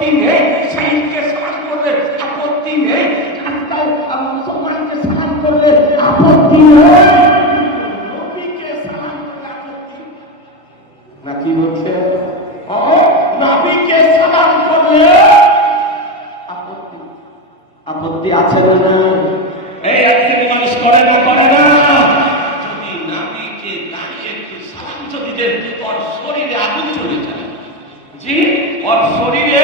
আপত্তি নেই, শাহিদকে সালাম করলে আপত্তি নেই, রাস্তায় মুসলমানকে সালাম করলে আপত্তি নেই, নবীকে সালাম করলে আপত্তি না। কি বলছে? নবীকে সালাম করলে আপত্তি। আপত্তি আছে না? না এই একদিন মানুষ করে না, করে না। যদি নবীকে দাঁড়িয়ে একটু সালাম যদি দেন, ওর শরীরে আগুন চলে যায়। জি, ওর শরীরে